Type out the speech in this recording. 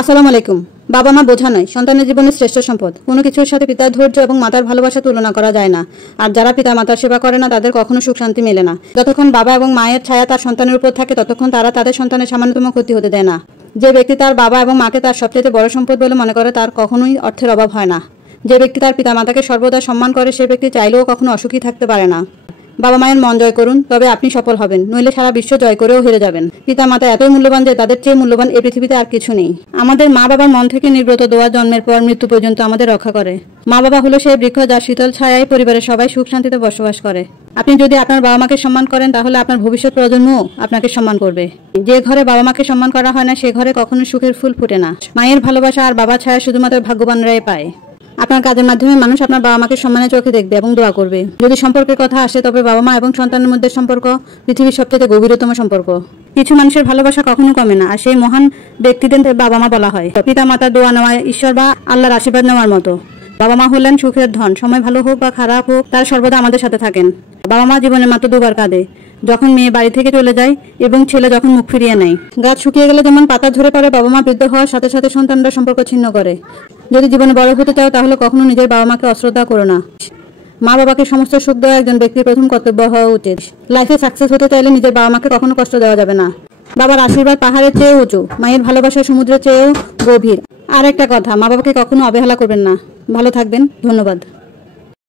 আসসালামু আলাইকুম। বাবা মা বোঝা নয়, সন্তানের জীবনের শ্রেষ্ঠ সম্পদ। কোনো কিছুর সাথে পিতার ধৈর্য এবং মাতার ভালোবাসা তুলনা করা যায় না। আর যারা পিতা মাতার সেবা করে না তাদের কখনো সুখ শান্তি মেলে না। যতক্ষণ বাবা এবং মায়ের ছায়া তার সন্তানের উপর থাকে ততক্ষণ তারা তাদের সন্তানের সামান্যতম ক্ষতি হতে দেয় না। যে ব্যক্তি তার বাবা এবং মাকে তার সবচেয়ে বড় সম্পদ বলে মনে করে তার কখনোই অর্থের অভাব হয় না। যে ব্যক্তি তার পিতা মাতাকে সর্বদা সম্মান করে সে ব্যক্তি চাইলেও কখনো অসুখী থাকতে পারে না। বাবা মায়ের মন জয় করুন, তবে আপনি সফল হবেন, নইলে সারা বিশ্ব জয় করেও হেরে যাবেন। পিতা মাতা এতই মূল্যবান যে তাদের চেয়ে মূল্যবান এই পৃথিবীতে আর কিছু নেই। আমাদের মা বাবার মন থেকে নির্গত দোয়া জন্মের পর মৃত্যু পর্যন্ত আমাদের রক্ষা করে। মা বাবা হলো সেই বৃক্ষ যার শীতল ছায়ায় পরিবারের সবাই সুখ শান্তিতে বসবাস করে। আপনি যদি আপনার বাবা মাকে সম্মান করেন তাহলে আপনার ভবিষ্যৎ প্রজন্মও আপনাকে সম্মান করবে। যে ঘরে বাবা মাকে সম্মান করা হয় না সে ঘরে কখনো সুখের ফুল ফোটে না। মায়ের ভালোবাসা আর বাবার ছায়া শুধুমাত্র ভাগ্যবানরাই পায়। আপনার কাজের মাধ্যমে মানুষ আপনার বাবা মাকে সম্মানের চোখে দেখবে এবং দোয়া করবে। যদি সম্পর্কের কথা আসে তবে বাবা মা এবং সন্তানের মধ্যে সম্পর্ক পৃথিবীর সবচেয়ে গভীরতম সম্পর্ক। কিছু মানুষের ভালোবাসা কখনো কমে না, আর সেই মহান ব্যক্তিদের বাবা মা বলা হয়। পিতা মাতার দোয়া নেওয়া ঈশ্বর বা আল্লাহর আশীর্বাদ নেওয়ার মতো। বাবা মা হলেন সুখের ধন। সময় ভালো হোক বা খারাপ হোক তারা সর্বদা আমাদের সাথে থাকেন। বাবা মা জীবনে মাত্র দুবার কাঁদে, যখন মেয়ে বাড়ি থেকে চলে যায় এবং ছেলে যখন মুখ ফিরিয়ে নেয়। গাছ শুকিয়ে গেলে যেমন পাতা ঝরে পড়ে, বাবা মা বৃদ্ধ হওয়ার সাথে সাথে সন্তানরা সম্পর্ক ছিন্ন করে। যদি জীবনে বড় হতে চাও তাহলে কখনো নিজের বাবা মাকে অশ্রদ্ধা করো না। মা বাবাকে সমস্ত সুখ দেওয়া একজন ব্যক্তির প্রথম কর্তব্য হওয়া উচিত। লাইফে সাকসেস হতে চাইলে নিজের বাবা মাকে কখনো কষ্ট দেওয়া যাবে না। বাবার আশীর্বাদ পাহাড়ের চেয়েও উঁচু, মায়ের ভালোবাসা সমুদ্রের চেয়েও গভীর। আর একটা কথা, মা বাবাকে কখনো অবহেলা করবেন না। ভালো থাকবেন, ধন্যবাদ।